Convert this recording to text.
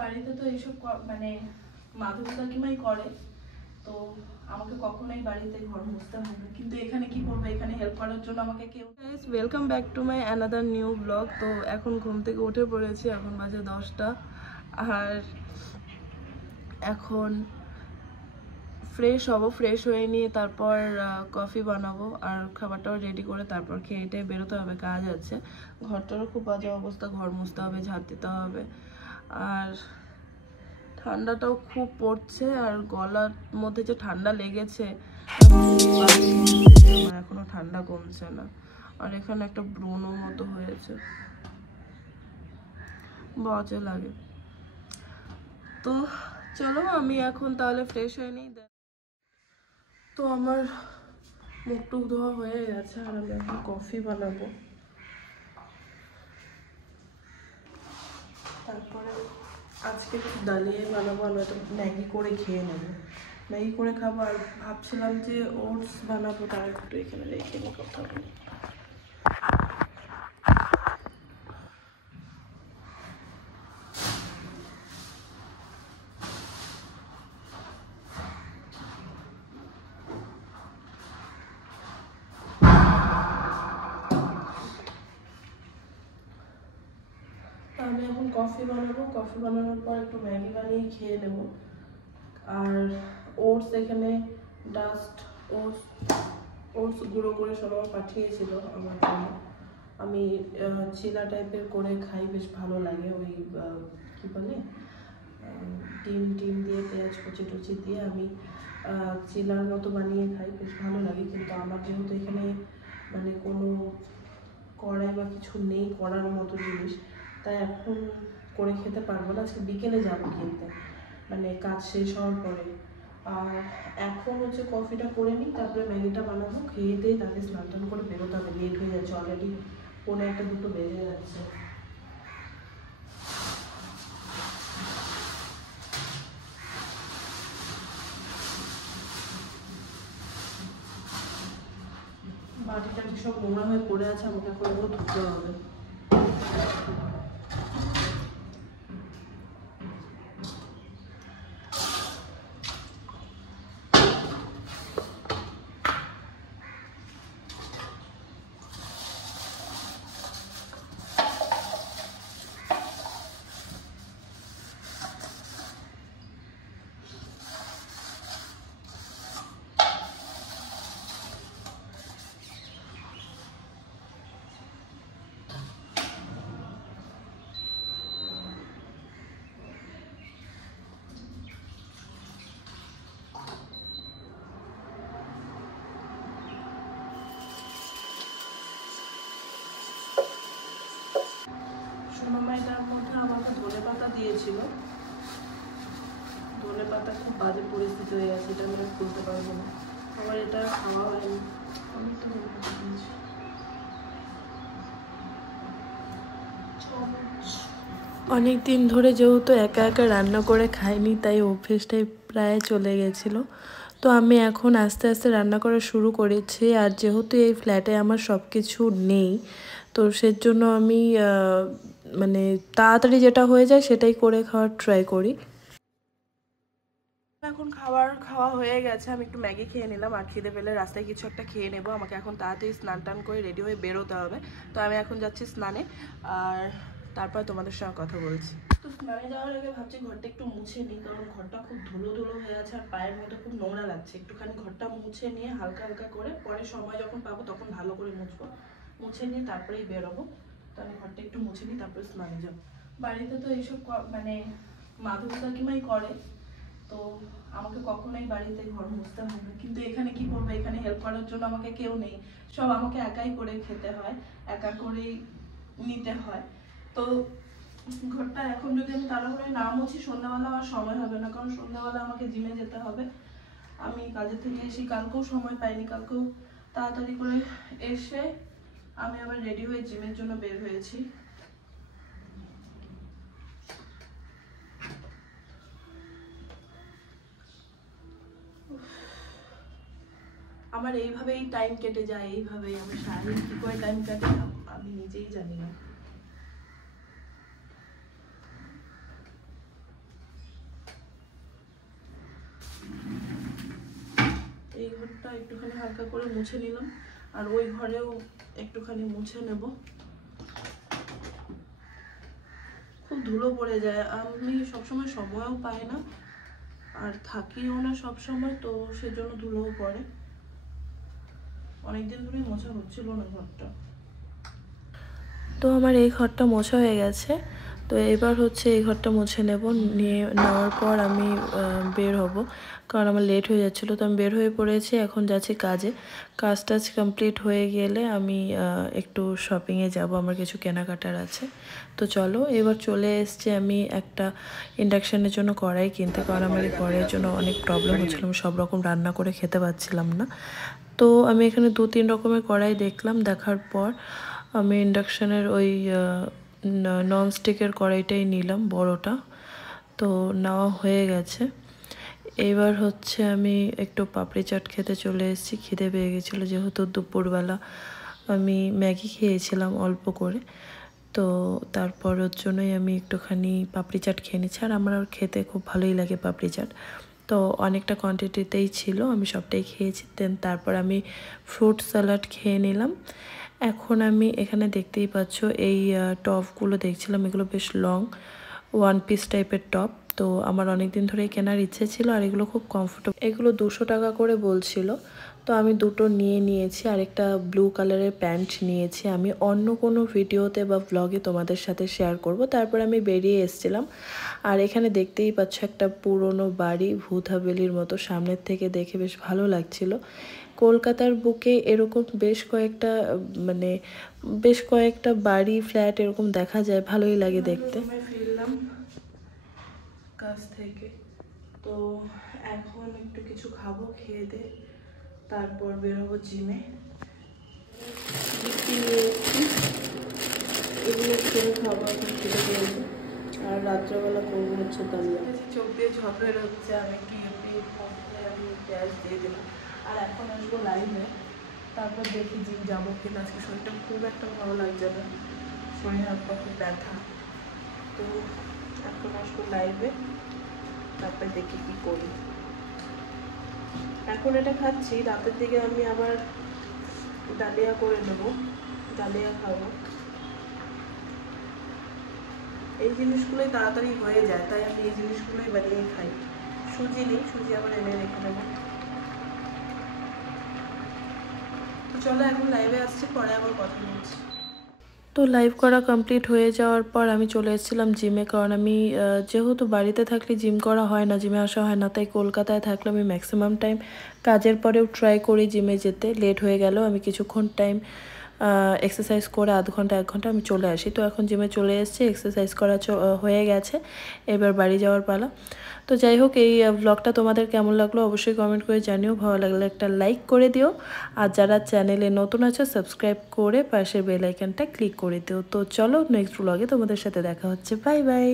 বাড়িতে তো এইসব মানে মাধবী কাকিমাই করে, তো আমাকে কখনোই বাড়িতে ঘর মুছতে হয় না, কিন্তু এখানে কি করবো, এখানে হেল্প করার জন্য আমাকে কেউ। Welcome back to my another new blog. তো এখন ঘুম থেকে উঠে পড়েছি, এখন বাজে 10টা, আর এখন ফ্রেশ হব, ফ্রেশ হয়ে নিয়ে তারপর কফি বানাবো আর খাবারটাও রেডি করে তারপর খেয়ে বেরোতে হবে, কাজ আছে। ঘরটারও খুব বাজে অবস্থা, ঘর মুছতে হবে, ঝাড় দিতে হবে, আর ঠান্ডাটাও খুব পড়ছে, আর গলার মধ্যে যে ঠান্ডা লেগেছে আমার এখনো ঠান্ডা কমছে না, আর এখানে একটা ব্রণ মতো হয়েছে, বাজে লাগে। তো চলো আমি এখন তাহলে ফ্রেশ হয়ে নিই। তো আমার মুখ টুক ধোয়া হয়ে গেছে, আর আমি এখন কফি বানাবো, তারপরে আজকে একটু ডালিয়ে বানাবো, আর হয়তো ম্যাগি করে খেয়ে নেবো, ম্যাগি করে খাবো। আর ভাবছিলাম যে ওটস বানাবো, তার একটু এখানে রেখে নিই, কথা বলি। আমি এখন কফি বানাবো, কফি বানানোর পর একটু ম্যাগি বানিয়ে খেয়ে নেব। আর ওটস এখানে ডাস্ট ওটস গুঁড়ো করে সব পাঠিয়েছিল আমার জন্য, আমি চিলা টাইপের করে খাই, বেশ ভালো লাগে। ওই কি বলে, ডিম দিয়ে পেঁয়াজ কুচি দিয়ে আমি চিলার মতো বানিয়ে খাই, বেশ ভালো লাগে। কিন্তু আমার যেহেতু এখানে মানে কোনো কড়াই বা কিছু নেই করার মতো জিনিস, তাই এখন করে খেতে পারবো না, আজকে বিকেলে যাবো কিনতে, মানে কাজ শেষ হওয়ার পরে। আর এখন হচ্ছে কফিটা করে নিই, তারপরে ম্যাগিটা বানাবো, খেয়ে দিয়ে তাকে স্নান টান করে বেরোতে হবে, লেট হয়ে যাচ্ছে, অলরেডি 1:45 বেজে যাচ্ছে। বাটিটা সব নোংরা হয়ে পড়ে আছে, আমাকে এখন ওগুলো ধুতে হবে। সোনামা এটার মধ্যে আমাকে ধনে পাতা দিয়েছিল, ধনে পাতা খুব বাজে পরিস্থিতি হয়ে গেছে, এটা আমি বলতে পারবো না, আবার এটা খাওয়া হয়নি, অনেক তো ধনে পাতা দিয়েছি। অনেক দিন ধরে যেহেতু একা একা রান্না করে খাইনি, তাই অভ্যেসটাই প্রায় চলে গেছিলো। তো আমি এখন আস্তে আস্তে রান্না করা শুরু করেছি, আর যেহেতু এই ফ্ল্যাটে আমার সব কিছু নেই, তো সেজন্য আমি মানে তাড়াতাড়ি যেটা হয়ে যায় সেটাই করে খাওয়ার ট্রাই করি। এখন খাওয়া হয়ে গেছে, আমি একটু ম্যাগি খেয়ে নিলাম, আর খিদে পেলে রাস্তায় কিছু একটা খেয়ে নেবো। আমাকে এখন তাড়াতাড়ি স্নান টান করে রেডি হয়ে বেরোতে হবে, তো আমি এখন যাচ্ছি স্নানে, আর তারপর তোমাদের সঙ্গে কথা বলছি। তো স্নানে যাওয়ার আগে ভাবছি ঘরটা একটু মুছে নিই, কারণ ঘরটা খুব ধুলো হয়ে আছে, আর পায়ের মধ্যে খুব নোংরা লাগছে। একটুখানি ঘরটা মুছে নিয়ে হালকা করে, পরে সময় যখন পাবো তখন ভালো করে মুছবো, মুছে নিয়ে তারপরেই বেরোবো। তো আমি ঘরটা একটু মুছে নিই, তারপরে স্নানে যাবো। বাড়িতে তো এইসব মানে মাধবী কাকিমাই করে, তো আমাকে কখনোই বাড়িতে ঘর মুছতে হয় না, কিন্তু এখানে কি করবো, এখানে হেল্প করার জন্য আমাকে কেউ নেই, সব আমাকে একাই করে খেতে হয়, একা করেই নিতে হয়। তো ঘরটা এখন যদি আমি তাড়াহুড়ো না মুছি, সন্ধ্যাবেলা আমার সময় হবে না, কারণ সন্ধ্যাবেলা আমাকে জিমে যেতে হবে। আমি কাজের থেকে এসে কালকেও সময় পাইনি, কালকেও তাড়াতাড়ি করে এসে আমি আবার রেডি হয়ে জিমের জন্য বের হয়েছি। আমার এইভাবেই টাইম কেটে যায়, এইভাবেই আমার সারাদিন কি করে টাইম কাটে আমি নিজেই জানি না। ঘরটা একটুখানি হালকা করে মুছে নিলাম, আর ওই ঘরেও একটুখানি মুছে নেব। খুব ধুলো পড়ে যায়, আমি সবসময় সময়ও পাই না আর থাকিও না সব সময়, তো সেজন্য ধুলোও পড়ে। অনেকদিন ধরে মোছা হচ্ছিল না ঘরটা। তো আমার এই ঘরটা মোছা হয়ে গেছে, তো এবার হচ্ছে এই ঘরটা মুছে নেব। নেওয়ার পর আমি বের হব, কারণ আমার লেট হয়ে যাচ্ছিলো। তো আমি বের হয়ে পড়েছি, এখন যাচ্ছি কাজে। কাজ টাজ কমপ্লিট হয়ে গেলে আমি একটু শপিংয়ে যাব, আমার কিছু কেনাকাটার আছে। তো চলো, এবার চলে এসছি আমি একটা ইন্ডাকশানের জন্য কড়াই কিনতে, কারণ আমার এই কড়াইয়ের জন্য অনেক প্রবলেম হচ্ছিলো, আমি সব রকম রান্না করে খেতে পারছিলাম না। তো আমি এখানে 2-3 রকমের কড়াই দেখলাম, দেখার পর আমি ইন্ডাকশানের ওই ননস্টিকের কড়াইটাই নিলাম, বড়টা। তো নেওয়া হয়ে গেছে। এবার হচ্ছে আমি একটু পাপড়ি চাট খেতে চলে এসেছি, খিদে পেয়ে গেছিলো, যেহেতু দুপুরবেলা আমি ম্যাগি খেয়েছিলাম অল্প করে। তো তারপর ওর জন্যই আমি একটুখানি পাপড়ি চাট খেয়ে নিচ্ছি, আর আমার খেতে খুব ভালোই লাগে পাপড়ি চাট। তো অনেকটা কোয়ান্টিটিতেই ছিল, আমি সবটাই খেয়েছি। দেন তারপর আমি ফ্রুট স্যালাড খেয়ে নিলাম। এখন আমি এখানে দেখতেই পাচ্ছ এই টপগুলো দেখছিলাম, এগুলো বেশ লং 1 পিস টাইপের টপ। তো আমার অনেক দিন ধরেই কেনার ইচ্ছে ছিল, আর এগুলো খুব কমফোর্টেবল। এগুলো 200 টাকা করে বলছিল, তো আমি দুটো নিয়েছি, আর একটা ব্লু কালারের প্যান্ট নিয়েছি। আমি অন্য কোনো ভিডিওতে বা ব্লগে তোমাদের সাথে শেয়ার করব। তারপর আমি বেরিয়ে এসেছিলাম, আর এখানে দেখতেই পাচ্ছ একটা পুরনো বাড়ি, ভূত হাভেলির মতো। সামনের থেকে দেখে বেশ ভালো লাগছিল। কলকাতার বুকে এরকম বেশ কয়েকটা বাড়ি, ফ্ল্যাট এরকম দেখা যায়, ভালোই লাগে দেখতে। ফিরলাম কাজ থেকে, তো এখন একটু কিছু খাবো, খেয়ে দে তারপর বেরোবো জিমে। এগুলো খেয়ে খাবো, এখন খেতে পেয়েছি। আর রাত্রেবেলা করবো হচ্ছে তালিয়া। চোখ দিয়ে ঝড় বেরোচ্ছে, আমি একটু আমি গ্যাস দিয়ে দিলাম। আর এখন আসবো লাইভে, তারপর দেখি জিম যাবো কিনা। আজকে শরীরটা খুব একটা ভালো লাগছে না, শরীর হাত পা খুব ব্যথা। তো এখন আসবো লাইভে, তারপর দেখি কি করি। এখন এটা খাচ্ছি, রাতের দিকে আমি আবার ডালিয়া করে নেবো, ডালিয়া খাবো। এই জিনিসগুলোই তাড়াতাড়ি হয়ে যায়, তাই আমি এই জিনিসগুলোই বানিয়ে খাই। সুজি নেই, সুজি আবার এনে রেখে দেবো। তো চলো, এখন লাইভে আসছি, পরে আবার কথা বলছি। তো লাইভ করা কমপ্লিট হয়ে যাওয়ার পর আমি চলে এসেছিলাম জিমে, কারণ আমি যেহেতু বাড়িতে থাকলে জিম করা হয় না, জিমে আসা হয় না, তাই কলকাতায় থাকলে আমি ম্যাক্সিমাম টাইম কাজের পরেও ট্রাই করি জিমে যেতে। লেট হয়ে গেলেও আমি কিছুক্ষণ টাইম এক্সারসাইজ করে 1 ঘন্টা 1 ঘন্টা আমি চলে আসি। তো এখন জিমে চলে এসেছি, এক্সারসাইজ করা হয়ে গেছে, এবার বাড়ি যাওয়ার পালা। তো যাই হোক, এই ব্লগটা তোমাদের কেমন লাগলো অবশ্যই কমেন্ট করে জানিও। ভালো লাগলে একটা লাইক করে দিও, আর যারা চ্যানেলে নতুন আছে সাবস্ক্রাইব করে পাশের বেল আইকনটা ক্লিক করে দিও। তো চলো, নেক্সট ব্লগে তোমাদের সাথে দেখা হচ্ছে। Bye bye.